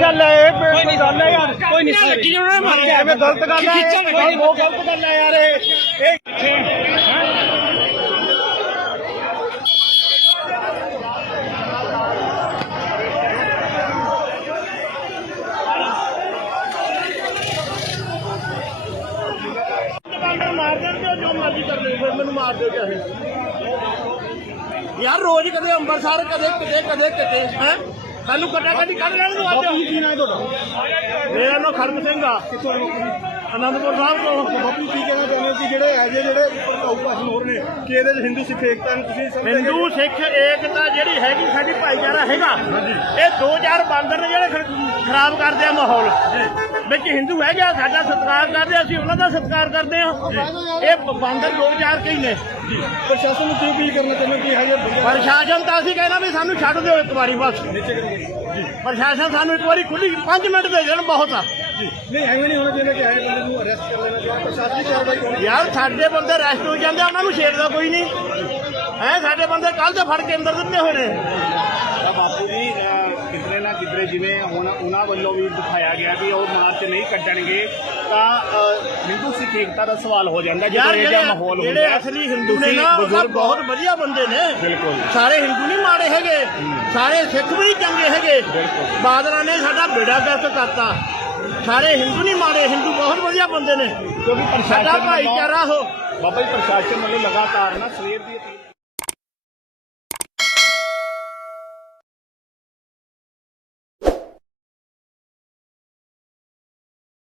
ਗੱਲ ਹੈ ਇਹ ਕੋਈ ਨਹੀਂ ਗੱਲ ਹੈ ਯਾਰ ਕੋਈ ਨਹੀਂ ਲੱਗੀ ਉਹਨਾਂ ਨੇ ਮਾਰ ਕੇ ਐਵੇਂ ਗਲਤ ਗੱਲ ਹੈ ਉਹ ਗਲਤ ਗੱਲ ਹੈ ਯਾਰ ਇਹ ਇਹ ਦੁਕਾਨਦਾਰ ਮਾਰ ਦੇਣਗੇ ਜੋ ਮਰਜ਼ੀ ਕਰ ਲੈ ਫਿਰ ਮੈਨੂੰ ਮਾਰ ਦਿਓ ਚਾਹੇ ਯਾਰ ਰੋਜ਼ ਕਦੇ ਅੰਮ੍ਰਿਤਸਰ ਕਦੇ ਕਿਤੇ ਕਦੇ ਕਿਤੇ ਹੈ? ਸਾਨੂੰ ਕੱਟਾ ਕੱਢੀ ਕੱਢ ਲੈਣ ਨੂੰ ਅੱਜ? ਕੀ ਨਾਮ ਤੁਹਾਡਾ। ਮੇਰਾ ਨਾਮ ਖਰਮ ਸਿੰਘ ਆ। ਅਨੰਦਪੁਰ ਸਾਹਿਬ ਤੋਂ। ਬਾਪੂ ਕੀ ਕਹਿਣਾ ਚਾਹੁੰਦੇ ਸੀ ਜਿਹੜੇ ਐਜੇ ਜਿਹੜੇ ਭੜਕਾਊ ਭਾਸ਼ਣ ਹੋ ਰਹੇ ਨੇ ਕਿ ਇਹਦੇ ਵਿੱਚ ਹਿੰਦੂ ਸਿੱਖ ਏਕਤਾ ਨੂੰ ਤੁਸੀਂ ਸਮਝਦੇ ਹਿੰਦੂ ਸਿੱਖ ਏਕਤਾ ਜਿਹੜੀ ਹੈਗੀ ਸਾਡੀ ਭਾਈਚਾਰਾ ਹੈਗਾ। ਇਹ ਦੋ ਚਾਰ ਬਾਂਦਰ ਨੇ ਜਿਹੜੇ ਖਰ- ਖਰਾਬ ਕਰਦੇ ਆ ਮਾਹੌਲ। ਵਿੱਚ ਹਿੰਦੂ ਹੈਗੇ ਸਾਡਾ ਸਤਿਕਾਰ ਕਰਦੇ ਅਸੀਂ ਉਹਨਾਂ ਦਾ ਸਤਿਕਾਰ ਕਰਦੇ ਆ। ਇਹ ਬਾਂਦਰ ਦੋ ਚਾਰ ਕਈ ਨੇ। ਪ੍ਰਸ਼ਾਸਨ ਨੂੰ ਕੀ ਅਪੀਲ ਕਰਨਾ ਚਾਹੁੰਦੇ ਕਿ ਹਜੇ ਪ੍ਰਸ਼ਾਸਨ ਤਾਂ ਅਸੀਂ ਕਹਿੰਦਾ ਵੀ ਸਾਨੂੰ ਛੱਡ ਦਿਓ ਇੱਕ ਵਾਰੀ ਬਸ। ਪ੍ਰਸ਼ਾਸਨ ਸਾਨੂੰ ਇੱਕ ਵਾਰੀ ਖੁੱਲੀ 5 ਮਿੰਟ ਦੇ ਦੇਣ ਬਹੁਤ ਆ। ਨਹੀਂ ਐਵੇਂ ਨਹੀਂ ਹੋਣਾ ਚਾਹੀਦਾ ਕਿ ਆਏ ਬੰਦੇ ਨੂੰ ਅਰੈਸਟ ਕਰ ਲੈਣਾ ਚਾਹੀਦਾ। ਪ੍ਰਸ਼ਾਸਨਿਕ ਕਾਰਵਾਈ ਹੋਣੀ ਯਾਰ ਸਾਡੇ ਬੰਦੇ ਰੈਸਟ ਹੋ ਜਾਂਦੇ ਉਹਨਾਂ ਨੂੰ ਛੇੜਦਾ ਕੋਈ ਨਹੀਂ। ਹੈ ਸਾਡੇ ਬੰਦੇ ਕੱਲ ਤੇ ਫੜ ਕੇ ਅੰਦਰ ਦਿੱਤੇ ਹੋਏ ਨੇ। ਤਾਂ ਬਾਪੂ ਜੀ ਜਿਵੇਂ ਹੁਣ ਉਹਨਾਂ ਵੱਲੋਂ ਵੀ ਦਿਖਾਇਆ ਗਿਆ ਵੀ ਉਹ ਮਾਰਚ ਨਹੀਂ ਕੱਢਣਗੇ ਤਾਂ ਹਿੰਦੂ ਸਿੱਖ ਏਕਤਾ ਦਾ ਸਵਾਲ ਹੋ ਜਾਂਦਾ ਜਦੋਂ ਇਹ ਜਿਹਾ ਜਿਹੜੇ ਮਾਹੌਲ ਜਿਹੜੇ ਹੁੰਦਾ। ਅਸਲੀ ਹਿੰਦੂ ਨੇ ਨਾ ਉਹ ਹੋ। ਬਹੁਤ ਵਧੀਆ ਬੰਦੇ ਨੇ। ਬਿਲਕੁਲ। ਸਾਰੇ ਹਿੰਦੂ ਨਹੀਂ ਮਾੜੇ ਹੈਗੇ। ਸਾਰੇ ਸਿੱਖ ਵੀ ਚੰਗੇ ਹੈਗੇ। ਬਾਦਲਾਂ ਨੇ ਸਾਡਾ ਬੇੜਾ ਗਰਕ ਕਰਤਾ। ਸਾਰੇ ਹਿੰਦੂ ਨਹੀਂ ਮਾੜੇ ਹਿੰਦੂ ਬਹੁਤ ਵਧੀਆ ਬੰਦੇ ਨੇ। ਕਿਉਂਕਿ ਸਾਡਾ ਭਾਈਚਾਰਾ ਉਹ। ਬਾਬਾ ਜੀ ਪ੍ਰਸ਼ਾਸਨ ਵੱਲੋਂ ਲਗਾਤਾਰ ਨਾ ਸਵੇਰ ਦੀ